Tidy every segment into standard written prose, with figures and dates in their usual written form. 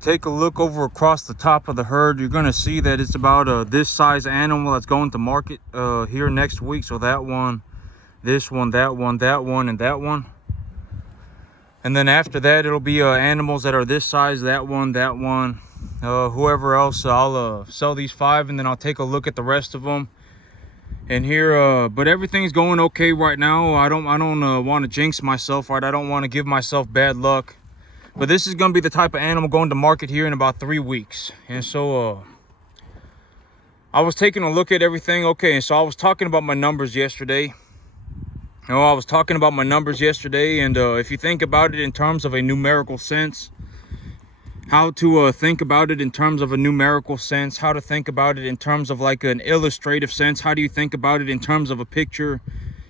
take a look over across the top of the herd, you're going to see that it's about this size animal that's going to market here next week. So that one, this one, that one, that one, and that one. And then after that, it'll be animals that are this size, that one, whoever else. I'll sell these 5, and then I'll take a look at the rest of them. And here, but everything's going okay right now. I don't want to jinx myself, right? I don't want to give myself bad luck. But this is going to be the type of animal going to market here in about 3 weeks. And so, I was taking a look at everything. Okay, and so I was talking about my numbers yesterday. And if you think about it in terms of a numerical sense, how to think about it in terms of a numerical sense, how to think about it in terms of like an illustrative sense, how do you think about it in terms of a picture,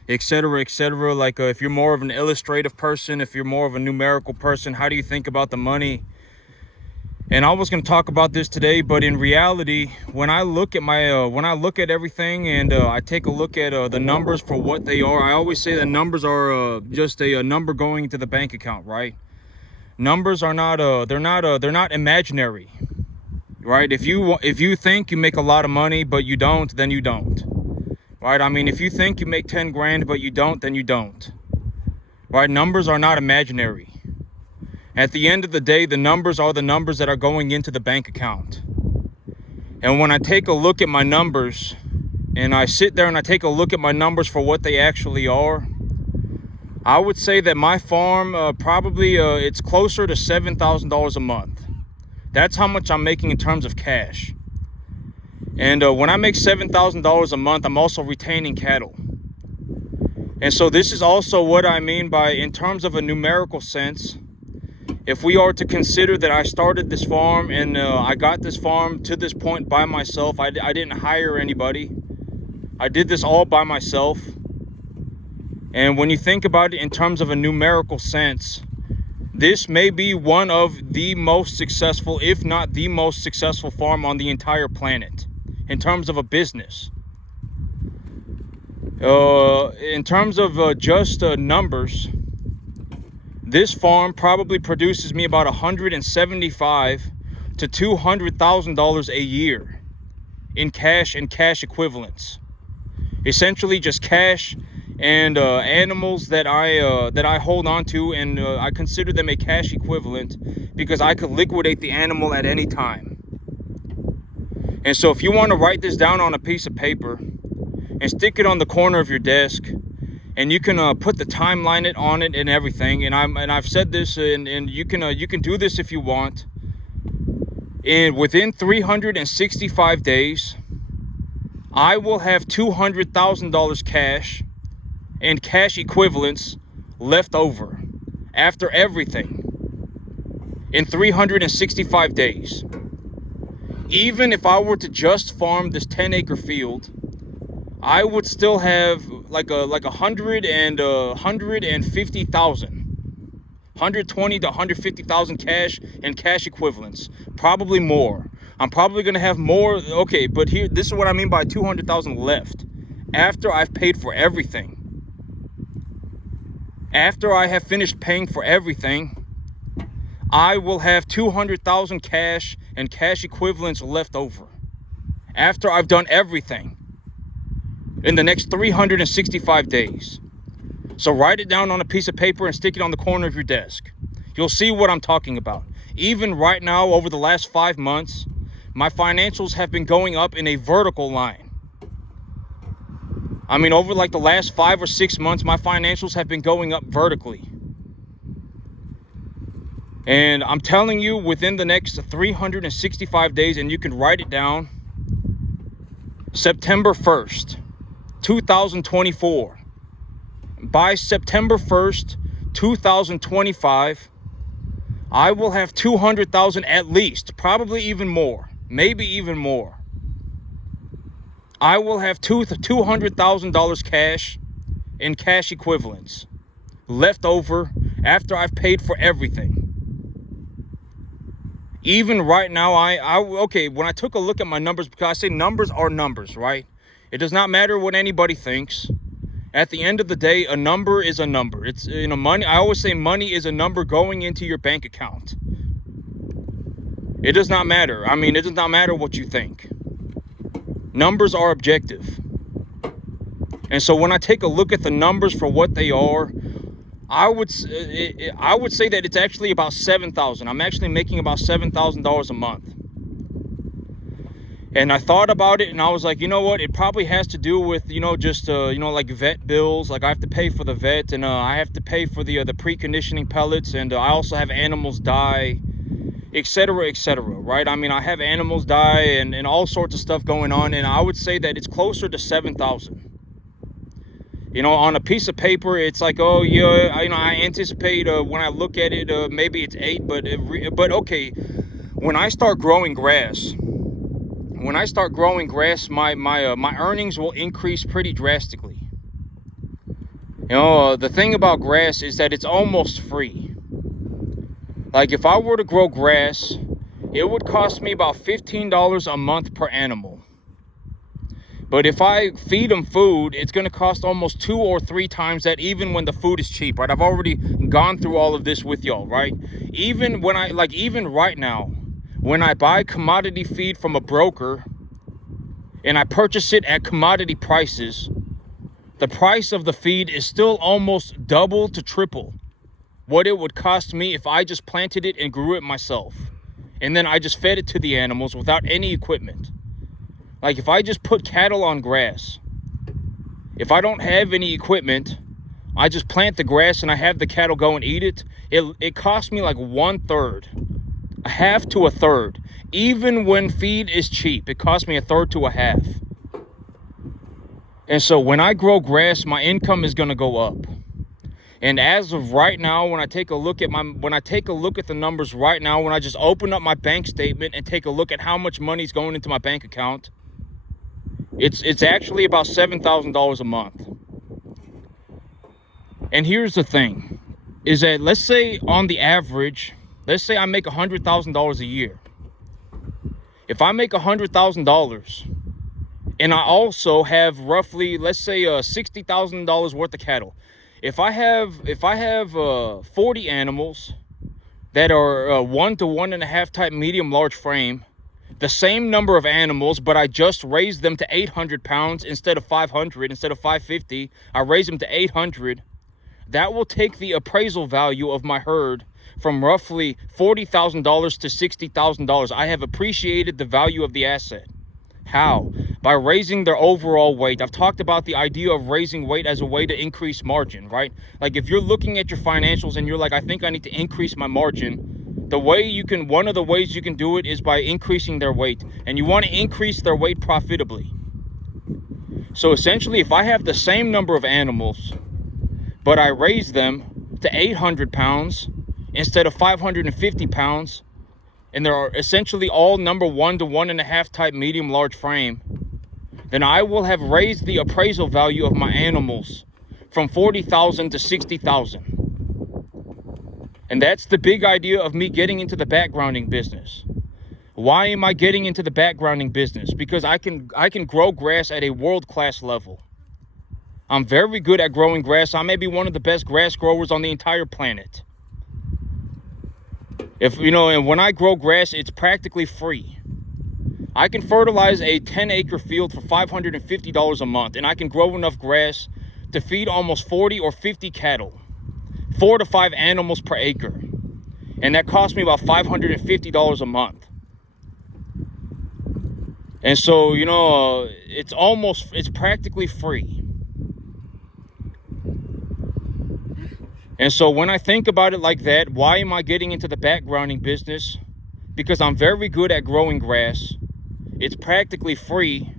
etc., etc. Like if you're more of an illustrative person, if you're more of a numerical person, how do you think about the money? And I was going to talk about this today, but in reality, when I look at my when I look at everything and I take a look at the numbers for what they are, I always say the numbers are just a number going into the bank account, right? Numbers are not they're not imaginary, right? If you think you make a lot of money but you don't, then you don't, right? I mean, if you think you make 10 grand but you don't, then you don't, right? Numbers are not imaginary. At the end of the day, the numbers are the numbers that are going into the bank account. And when I take a look at my numbers and I sit there and I take a look at my numbers for what they actually are, I would say that my farm probably it's closer to $7,000 a month. That's how much I'm making in terms of cash. And when I make $7,000 a month, I'm also retaining cattle. And so this is also what I mean by, in terms of a numerical sense, if we are to consider that I started this farm and I got this farm to this point by myself, I didn't hire anybody. I did this all by myself. And when you think about it in terms of a numerical sense, this may be one of the most successful, if not the most successful farm on the entire planet in terms of a business. In terms of just numbers, this farm probably produces me about $175,000 to $200,000 a year in cash and cash equivalents. Essentially just cash and animals that I hold on to, and I consider them a cash equivalent because I could liquidate the animal at any time. And so if you want to write this down on a piece of paper and stick it on the corner of your desk, and you can put the timeline on it and everything, and I've said this, and you can do this if you want. And within 365 days, I will have $200,000 cash and cash equivalents left over after everything in 365 days. Even if I were to just farm this 10-acre field, I would still have like 120 to 150,000 cash and cash equivalents, probably more. I'm probably gonna have more. Okay, but here, this is what I mean by 200,000 left after I've paid for everything. After I have finished paying for everything, I will have 200,000 cash and cash equivalents left over after I've done everything in the next 365 days. So write it down on a piece of paper and stick it on the corner of your desk. You'll see what I'm talking about. Even right now, over the last 5 months, my financials have been going up in a vertical line. I mean, over like the last 5 or 6 months, my financials have been going up vertically. And I'm telling you, within the next 365 days, and you can write it down, September 1st, 2024. By September 1st, 2025, I will have 200,000 at least, probably even more, maybe even more. I will have $200,000 cash and cash equivalents left over after I've paid for everything. Even right now, okay, when I took a look at my numbers, because I say numbers are numbers, right? It does not matter what anybody thinks. At the end of the day, a number is a number. It's, money. I always say money is a number going into your bank account. It does not matter. I mean, it does not matter what you think. Numbers are objective. And so when I take a look at the numbers for what they are, I would say that it's actually about $7,000. I'm actually making about $7,000 a month. And I thought about it, and I was like, you know what? It probably has to do with, just like vet bills. Like I have to pay for the vet, and I have to pay for the preconditioning pellets, and I also have animals die, etc., etc. Right? I mean, I have animals die and all sorts of stuff going on, and I would say that it's closer to 7,000. On a piece of paper, it's like, oh yeah, I anticipate when I look at it, maybe it's 8, but okay. When I start growing grass, my earnings will increase pretty drastically. The thing about grass is that it's almost free. Like if I were to grow grass, it would cost me about $15 a month per animal. But if I feed them food, it's going to cost almost 2 or 3 times that, even when the food is cheap, right? I've already gone through all of this with y'all, right? Even right now, when I buy commodity feed from a broker and I purchase it at commodity prices, the price of the feed is still almost double to triple what it would cost me if I just planted it and grew it myself. And then I just fed it to the animals without any equipment. Like if I just put cattle on grass, if I don't have any equipment, I just plant the grass and I have the cattle go and eat it, it costs me like 1/3, a half to a third. Even when feed is cheap, it costs me a third to a half. And so when I grow grass, my income is going to go up. And as of right now, when I take a look at the numbers right now, when I just open up my bank statement and take a look at how much money is going into my bank account, it's actually about $7,000 a month. And here's the thing, is that let's say on the average, let's say I make $100,000 a year. If I make $100,000 and I also have roughly, let's say $60,000 worth of cattle. If I have 40 animals that are 1 to 1.5 type medium large frame, the same number of animals, but I just raised them to 800 pounds instead of 500, instead of 550, I raise them to 800. That will take the appraisal value of my herd from roughly $40,000 to $60,000. I have appreciated the value of the asset. How? By raising their overall weight. I've talked about the idea of raising weight as a way to increase margin, right? Like if you're looking at your financials and you're like, I think I need to increase my margin, one of the ways you can do it is by increasing their weight. And you want to increase their weight profitably. So essentially, if I have the same number of animals, but I raise them to 800 pounds instead of 550 pounds, and they're essentially all number 1 to 1.5 type medium large frame, then I will have raised the appraisal value of my animals from 40,000 to 60,000. And that's the big idea of me getting into the backgrounding business. Why am I getting into the backgrounding business? Because I can grow grass at a world-class level. I'm very good at growing grass. I may be one of the best grass growers on the entire planet. And when I grow grass, it's practically free. I can fertilize a 10-acre field for $550 a month, and I can grow enough grass to feed almost 40 or 50 cattle, 4 to 5 animals per acre. And that costs me about $550 a month. And so, it's practically free. And so when I think about it like that, why am I getting into the backgrounding business? Because I'm very good at growing grass. It's practically free,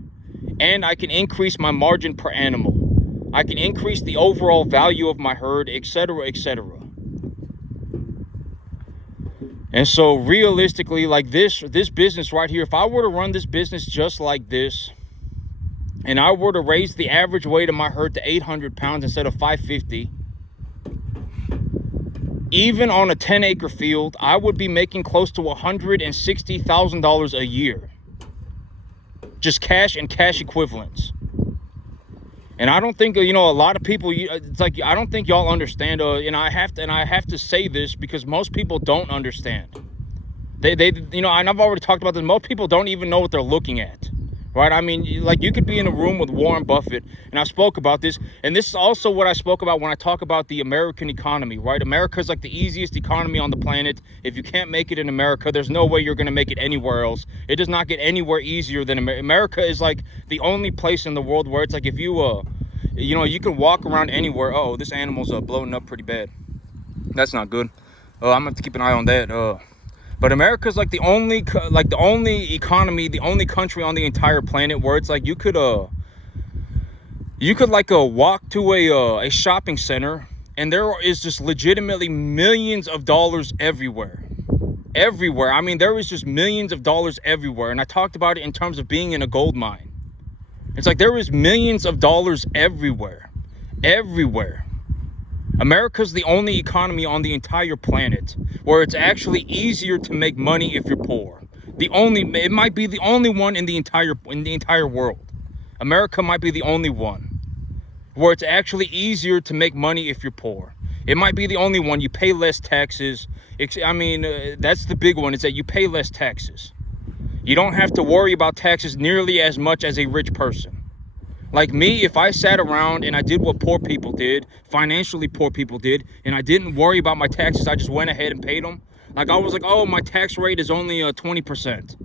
and I can increase my margin per animal. I can increase the overall value of my herd, etc., etc. And so realistically, like this business right here, if I were to run this business just like this, and I were to raise the average weight of my herd to 800 pounds instead of 550, even on a 10-acre field, I would be making close to $160,000 a year. Just cash and cash equivalents. And I don't think, a lot of people, it's like, I don't think y'all understand, I have to say this because most people don't understand. You know, and I've already talked about this. Most people don't even know what they're looking at, right? I mean, like, you could be in a room with Warren Buffett, and I spoke about this, and this is also what I spoke about when I talk about the American economy, right? America is like the easiest economy on the planet. If you can't make it in America, there's no way you're going to make it anywhere else. It does not get anywhere easier than America is like the only place in the world where it's like, if you, you know, you can walk around anywhere. Oh, this animal's blowing up pretty bad. That's not good. I'm gonna have to keep an eye on that. But America's like the only economy, the only country on the entire planet where it's like you could like walk to a shopping center, and there is just legitimately millions of dollars everywhere. Everywhere. I mean, there is just millions of dollars everywhere. And I talked about it in terms of being in a gold mine. It's like there is millions of dollars everywhere. Everywhere. America's the only economy on the entire planet where it's actually easier to make money if you're poor. It might be the only one in the entire world. America might be the only one where it's actually easier to make money if you're poor. It might be the only one. You pay less taxes. I mean, that's the big one, is that you pay less taxes. You don't have to worry about taxes nearly as much as a rich person. Like me, if I sat around and I did what poor people did, financially poor people did, and I didn't worry about my taxes, I just went ahead and paid them. Like, I was like, oh, my tax rate is only 20%,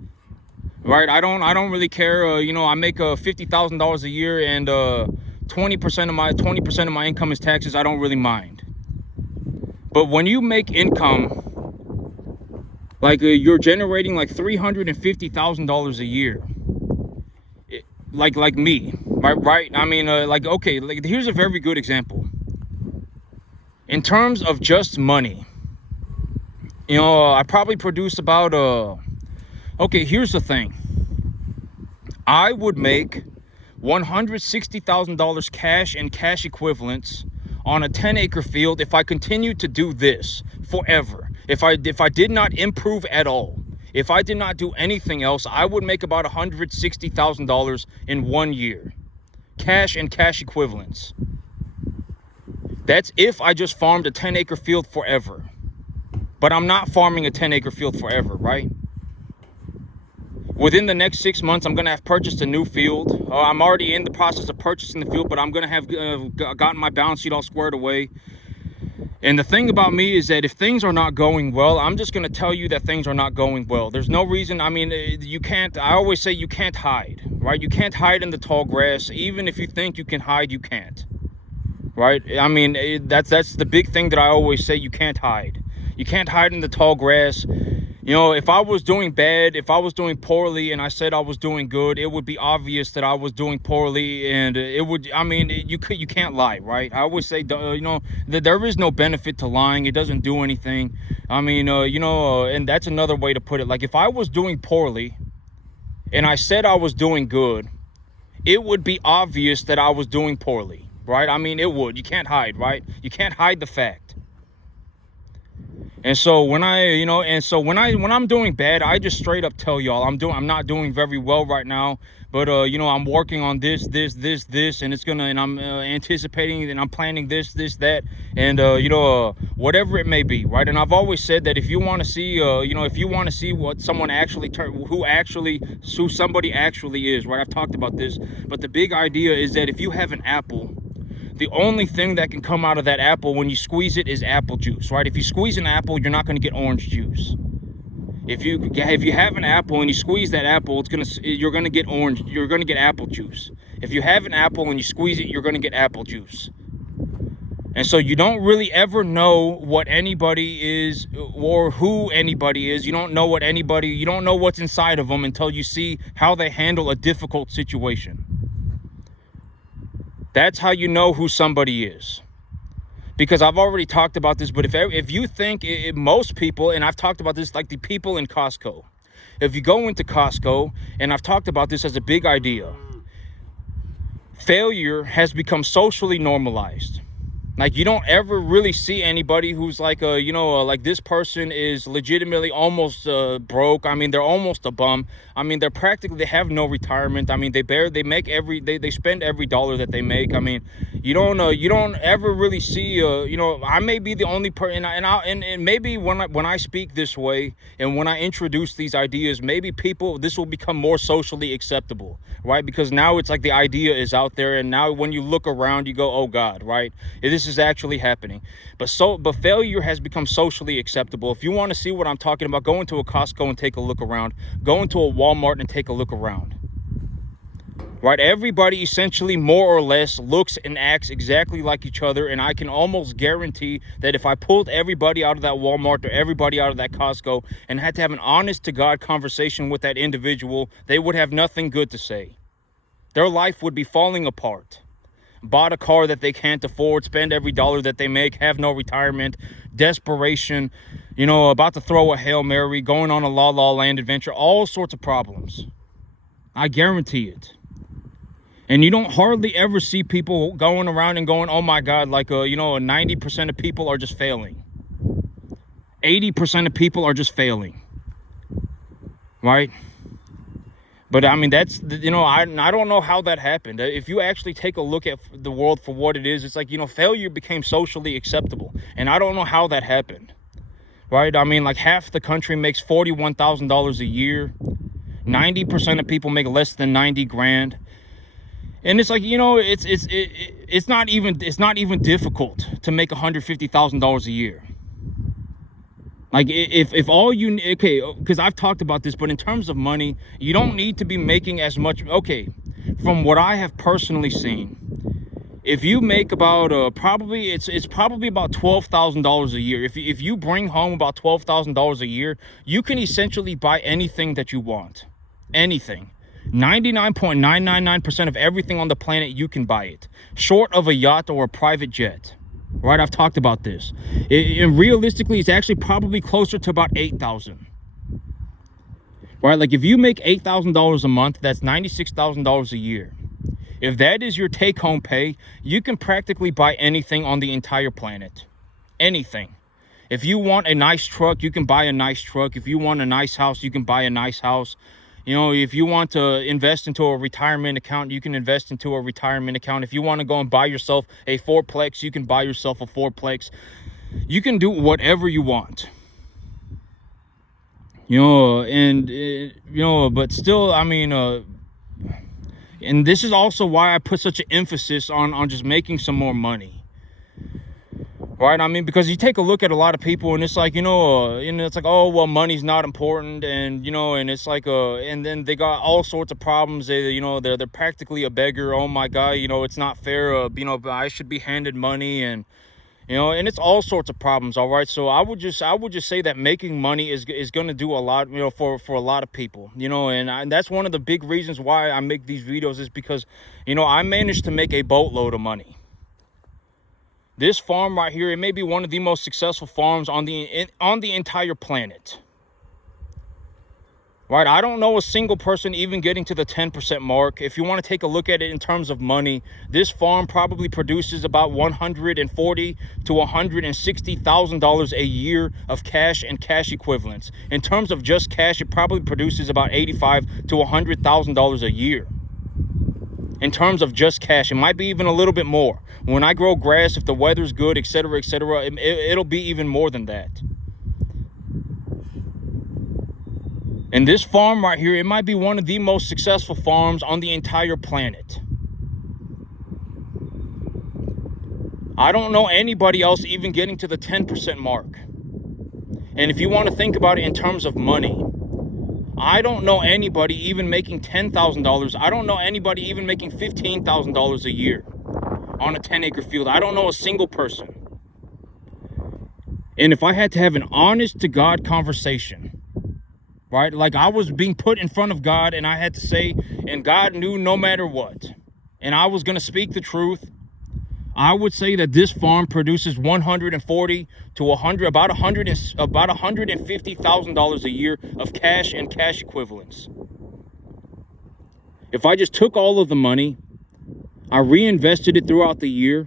right? I don't really care. You know, I make $50,000 a year, and 20% of my income is taxes. I don't really mind. But when you make income, like you're generating like $350,000 a year, like me. Right? I mean, like, okay, like, here's a very good example. In terms of just money, you know, I probably produce about, okay, here's the thing. I would make $160,000 cash and cash equivalents on a 10-acre field if I continued to do this forever. If I did not improve at all, if I did not do anything else, I would make about $160,000 in 1 year. Cash and cash equivalents. That's if I just farmed a 10-acre field forever. But I'm not farming a 10-acre field forever, right? Within the next 6 months, I'm going to have purchased a new field. I'm already in the process of purchasing the field, but I'm going to have gotten my balance sheet all squared away. And the thing about me is that if things are not going well, I'm just going to tell you that things are not going well. There's no reason. I mean, you can't, I always say you can't hide, right? You can't hide in the tall grass. Even if you think you can hide, you can't, right? I mean, that's the big thing that I always say. You can't hide. You can't hide in the tall grass. You know, if I was doing bad, if I was doing poorly and I said I was doing good, it would be obvious that I was doing poorly, and it would, I mean, you can't lie, right? I always say, you know, that there is no benefit to lying. It doesn't do anything. I mean, you know, and that's another way to put it. Like, if I was doing poorly and I said I was doing good, it would be obvious that I was doing poorly, right? I mean, it would. You can't hide, right? You can't hide the fact. And so when I'm doing bad, I just straight up tell y'all I'm not doing very well right now, but you know, I'm working on this, and it's gonna, and I'm anticipating, and I'm planning this, that, and you know, whatever it may be, right? And I've always said that if you want to see, you know, if you want to see what someone actually who somebody actually is, right? I've talked about this, but the big idea is that if you have an apple, the only thing that can come out of that apple when you squeeze it is apple juice, right? If you squeeze an apple, you're not going to get orange juice. If you have an apple and you squeeze that apple, you're going to get apple juice. If you have an apple and you squeeze it, you're going to get apple juice. And so you don't really ever know what anybody is or who anybody is. You don't know what's inside of them until you see how they handle a difficult situation. That's how you know who somebody is. Because I've already talked about this, but if you think most people, and I've talked about this, like the people in Costco. If you go into Costco, and I've talked about this as a big idea, failure has become socially normalized. Like, you don't ever really see anybody who's like, like this person is legitimately almost broke. I mean, they're almost a bum. I mean, they have no retirement. I mean, they spend every dollar that they make. I mean, you don't ever really see, I may be the only person, and maybe when I speak this way and when I introduce these ideas, maybe this will become more socially acceptable, right? Because now it's like the idea is out there, and now when you look around, you go, oh God, right? This is actually happening. But failure has become socially acceptable. If you want to see what I'm talking about, go into a Costco and take a look around. Go into a Walmart and take a look around. Right? Everybody essentially more or less looks and acts exactly like each other, and I can almost guarantee that if I pulled everybody out of that Walmart or everybody out of that Costco and had to have an honest to God conversation with that individual, they would have nothing good to say. Their life would be falling apart. Bought a car that they can't afford, spend every dollar that they make, have no retirement, desperation, about to throw a Hail Mary, going on a La La Land adventure, all sorts of problems. I guarantee it. And you don't hardly ever see people going around and going, oh my God, like, 90% of people are just failing. 80% of people are just failing. Right? But I mean, that's, I don't know how that happened. If you actually take a look at the world for what it is, it's like, failure became socially acceptable. And I don't know how that happened. Right? I mean, like half the country makes $41,000 a year. 90% of people make less than 90 grand. And it's like, it's not even difficult to make $150,000 a year. Like, if all you, okay, because I've talked about this, but in terms of money, you don't need to be making as much. Okay, from what I have personally seen, if you make about it's probably about $12,000 a year. If you bring home about $12,000 a year, you can essentially buy anything that you want. Anything. 99.999% of everything on the planet, you can buy it, short of a yacht or a private jet. Right, I've talked about this. And realistically, it's actually probably closer to about $8,000. Right, like if you make $8,000 a month, that's $96,000 a year. If that is your take-home pay, you can practically buy anything on the entire planet. Anything. If you want a nice truck, you can buy a nice truck. If you want a nice house, you can buy a nice house. If you want to invest into a retirement account, you can invest into a retirement account. If you want to go and buy yourself a fourplex, you can buy yourself a fourplex. You can do whatever you want. But still, I mean, and this is also why I put such an emphasis on just making some more money. Right? I mean, because you take a look at a lot of people and it's like, it's like, oh, well, money's not important. And, and it's like, and then they got all sorts of problems. They're practically a beggar. Oh my God, it's not fair. I should be handed money and it's all sorts of problems. All right. So I would just say that making money is going to do a lot, for a lot of people, and that's one of the big reasons why I make these videos is because, I managed to make a boatload of money. This farm right here, it may be one of the most successful farms on the entire planet. Right? I don't know a single person even getting to the 10% mark. If you want to take a look at it in terms of money, this farm probably produces about $140,000 to $160,000 a year of cash and cash equivalents. In terms of just cash, it probably produces about $85,000 to $100,000 a year. In terms of just cash, it might be even a little bit more. When I grow grass, if the weather's good, etc., it'll be even more than that. And this farm right here, it might be one of the most successful farms on the entire planet. I don't know anybody else even getting to the 10% mark. And if you want to think about it in terms of money, I don't know anybody even making $10,000. I don't know anybody even making $15,000 a year on a 10-acre field. I don't know a single person. And if I had to have an honest to God conversation, right? Like I was being put in front of God and I had to say, and God knew no matter what, and I was going to speak the truth, I would say that this farm produces $140,000 to about $150,000 a year of cash and cash equivalents. If I just took all of the money, I reinvested it throughout the year,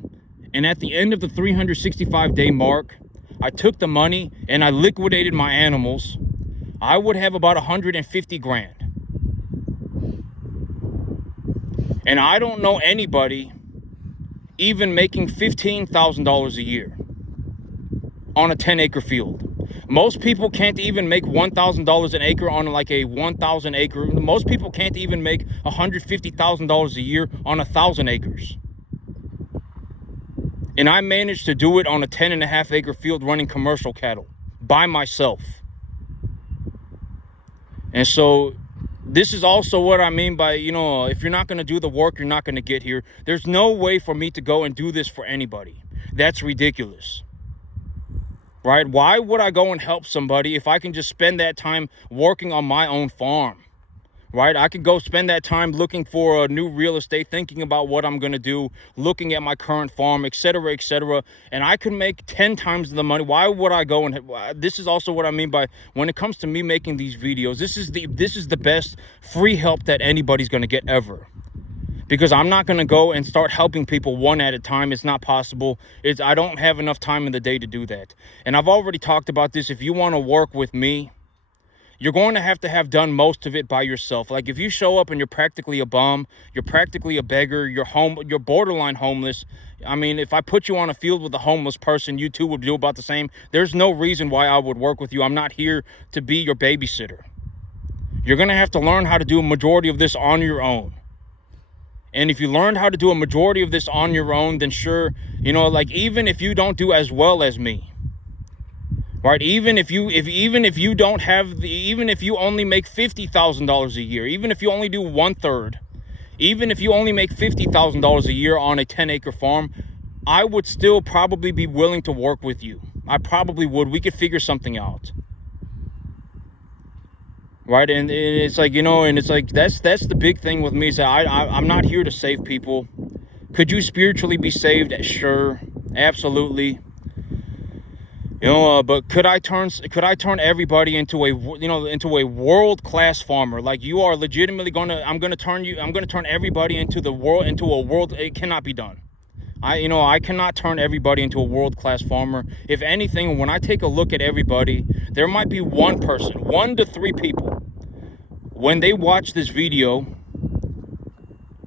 And at the end of the 365-day mark, I took the money and I liquidated my animals, I would have about 150 grand. And I don't know anybody even making $15,000 a year on a 10-acre field. Most people can't even make $1,000 an acre on like a 1,000 acre. Most people can't even make $150,000 a year on 1,000 acres. And I managed to do it on a 10.5 acre field running commercial cattle by myself. And so this is also what I mean by, if you're not going to do the work, you're not going to get here. There's no way for me to go and do this for anybody. That's ridiculous. Right? Why would I go and help somebody if I can just spend that time working on my own farm? Right? I could go spend that time looking for a new real estate, thinking about what I'm going to do, looking at my current farm, etc., etc. And I could make 10 times the money. Why would I go and this is also what I mean by when it comes to me making these videos, this is the best free help that anybody's going to get ever. Because I'm not going to go and start helping people one at a time. It's not possible. I don't have enough time in the day to do that. And I've already talked about this. If you want to work with me, you're going to have done most of it by yourself. Like if you show up and you're practically a bum, you're practically a beggar, you're borderline homeless. I mean, if I put you on a field with a homeless person, you too would do about the same. There's no reason why I would work with you. I'm not here to be your babysitter. You're going to have to learn how to do a majority of this on your own. And if you learned how to do a majority of this on your own, then sure, like even if you don't do as well as me, right? Even if you don't have even if you only make $50,000 a year, even if you only do 1/3, even if you only make $50,000 a year on a 10-acre farm, I would still probably be willing to work with you. I probably would. We could figure something out. Right, and it's like, and it's like that's the big thing with me is that I'm not here to save people. Could you spiritually be saved? Sure, absolutely. But could I turn everybody into a world-class farmer? Like you are legitimately I'm gonna turn everybody into a world. It cannot be done. I cannot turn everybody into a world-class farmer. If anything, when I take a look at everybody, there might be one person, 1 to 3 people, when they watch this video,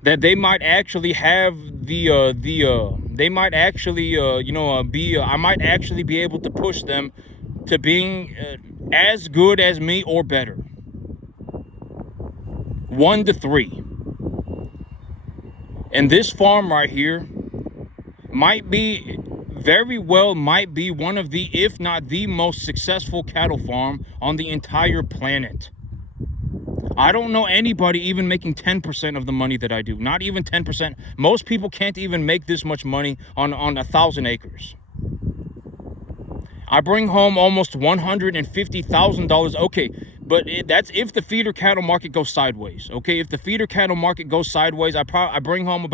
that they might actually have they might actually I might actually be able to push them to being as good as me or better. 1 to 3. And this farm right here might be one of the, if not the most successful cattle farm on the entire planet. I don't know anybody even making 10% of the money that I do. Not even 10%. Most people can't even make this much money on 1,000 acres. I bring home almost $150,000. Okay, but that's if the feeder cattle market goes sideways. Okay, if the feeder cattle market goes sideways, I bring home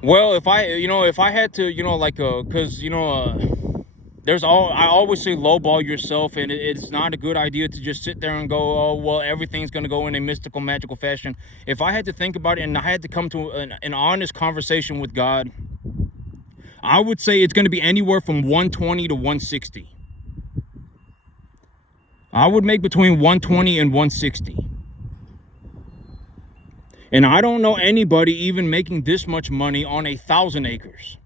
well, if I had to, I always say lowball yourself, and it's not a good idea to just sit there and go, oh, well, everything's going to go in a mystical, magical fashion. If I had to think about it and I had to come to an honest conversation with God, I would say it's going to be anywhere from 120 to 160. I would make between 120 and 160. And I don't know anybody even making this much money on 1,000 acres.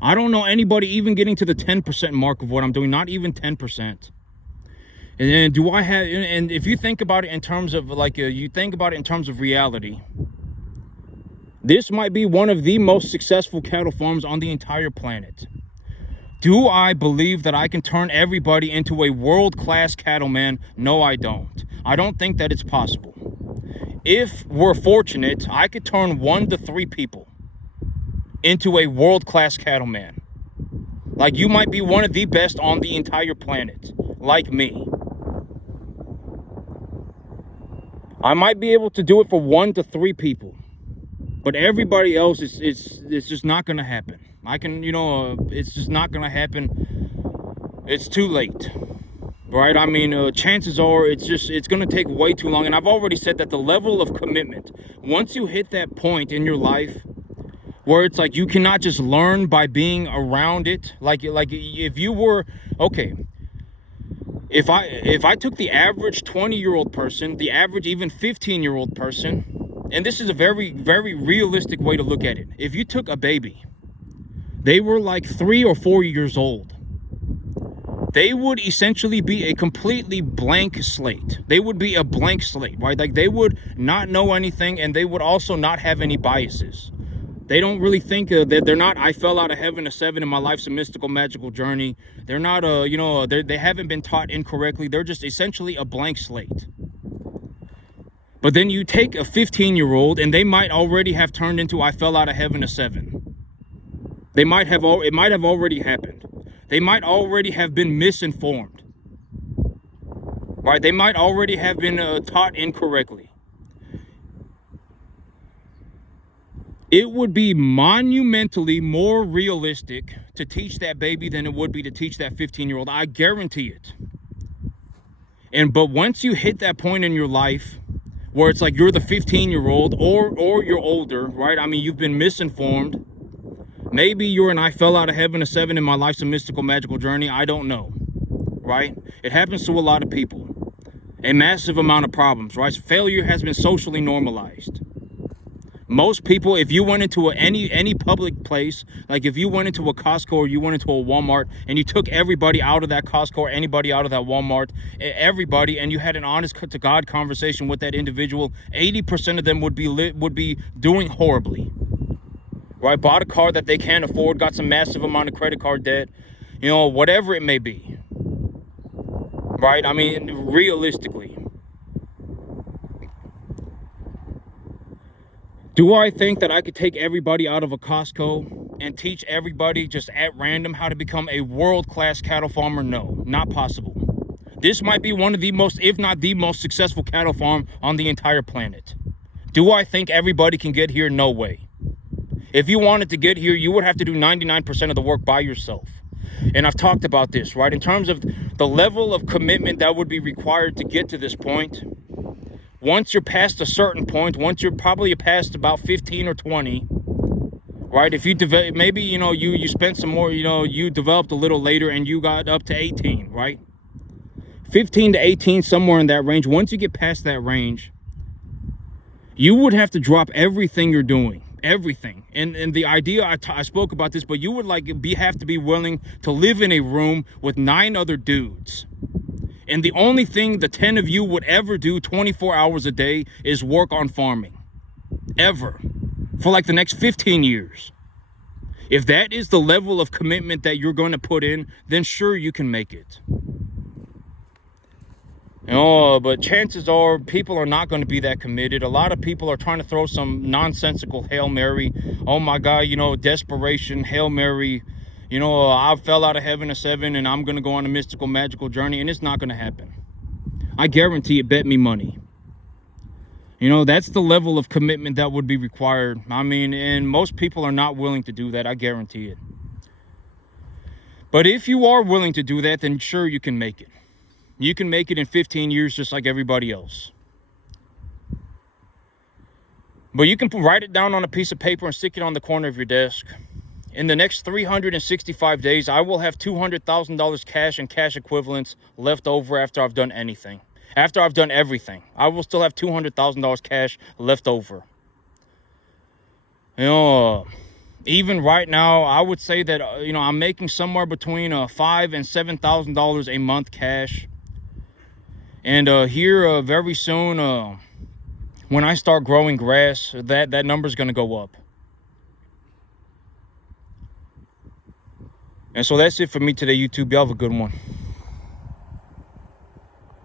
I don't know anybody even getting to the 10% mark of what I'm doing, not even 10%. And and if you think about it in terms of reality, this might be one of the most successful cattle farms on the entire planet. Do I believe that I can turn everybody into a world-class cattleman? No, I don't. I don't think that it's possible. If we're fortunate, I could turn 1 to 3 people into a world-class cattleman. Like you might be one of the best on the entire planet, like me. I might be able to do it for 1 to 3 people, but everybody else, it's just not going to happen. It's just not going to happen. It's too late. Right? I mean, chances are it's going to take way too long. And I've already said that the level of commitment, once you hit that point in your life, where it's like you cannot just learn by being around it. Like if you were, okay, if I took the average 20-year-old person, the average even 15-year-old person, and this is a very, very realistic way to look at it. If you took a baby, they were like 3 or 4 years old, they would essentially be a completely blank slate. They would be a blank slate, right? Like they would not know anything, and they would also not have any biases. They don't really think that they're not, I fell out of heaven a 7 in my life's a mystical, magical journey. They're not, they haven't been taught incorrectly. They're just essentially a blank slate. But then you take a 15-year-old, and they might already have turned into, I fell out of heaven a 7. It might have already happened. They might already have been misinformed, right? They might already have been taught incorrectly. It would be monumentally more realistic to teach that baby than it would be to teach that 15-year-old. I guarantee it. But once you hit that point in your life where it's like you're the 15-year-old or you're older, right? I mean, you've been misinformed. Maybe you're an I fell out of heaven a 7 in my life's a mystical, magical journey. I don't know, right? It happens to a lot of people. A massive amount of problems, right? Failure has been socially normalized. Most people, if you went into any public place, like if you went into a Costco or you went into a Walmart and you took everybody out of that Costco or anybody out of that Walmart, everybody, and you had an honest to God conversation with that individual, 80% of them would be doing horribly. Right? Bought a car that they can't afford, got some massive amount of credit card debt, whatever it may be. Right? I mean, realistically. Do I think that I could take everybody out of a Costco and teach everybody just at random how to become a world-class cattle farmer? No, not possible. This might be one of the most, if not the most successful cattle farm on the entire planet. Do I think everybody can get here? No way. If you wanted to get here, you would have to do 99% of the work by yourself. And I've talked about this, right? In terms of the level of commitment that would be required to get to this point. Once you're past a certain point, once you're probably past about 15 or 20, right? If you develop, maybe, you spent some more, you developed a little later and you got up to 18, right? 15 to 18, somewhere in that range. Once you get past that range, you would have to drop everything you're doing. Everything. And the idea, I spoke about this, but you would have to be willing to live in a room with 9 other dudes. And the only thing the 10 of you would ever do 24 hours a day is work on farming. Ever. For like the next 15 years. If that is the level of commitment that you're going to put in, then sure, you can make it. But chances are people are not going to be that committed. A lot of people are trying to throw some nonsensical Hail Mary. Oh my God, desperation, Hail Mary. I fell out of heaven a 7 and I'm going to go on a mystical, magical journey, and it's not going to happen. I guarantee it. Bet me money. That's the level of commitment that would be required. I mean, and most people are not willing to do that. I guarantee it. But if you are willing to do that, then sure, you can make it. You can make it in 15 years just like everybody else. But you can write it down on a piece of paper and stick it on the corner of your desk. In the next 365 days, I will have $200,000 cash and cash equivalents left over after I've done anything. After I've done everything, I will still have $200,000 cash left over. Even right now, I would say that, I'm making somewhere between $5,000 and $7,000 a month cash. And here very soon, when I start growing grass, that number's going to go up. And so that's it for me today, YouTube. Y'all have a good one.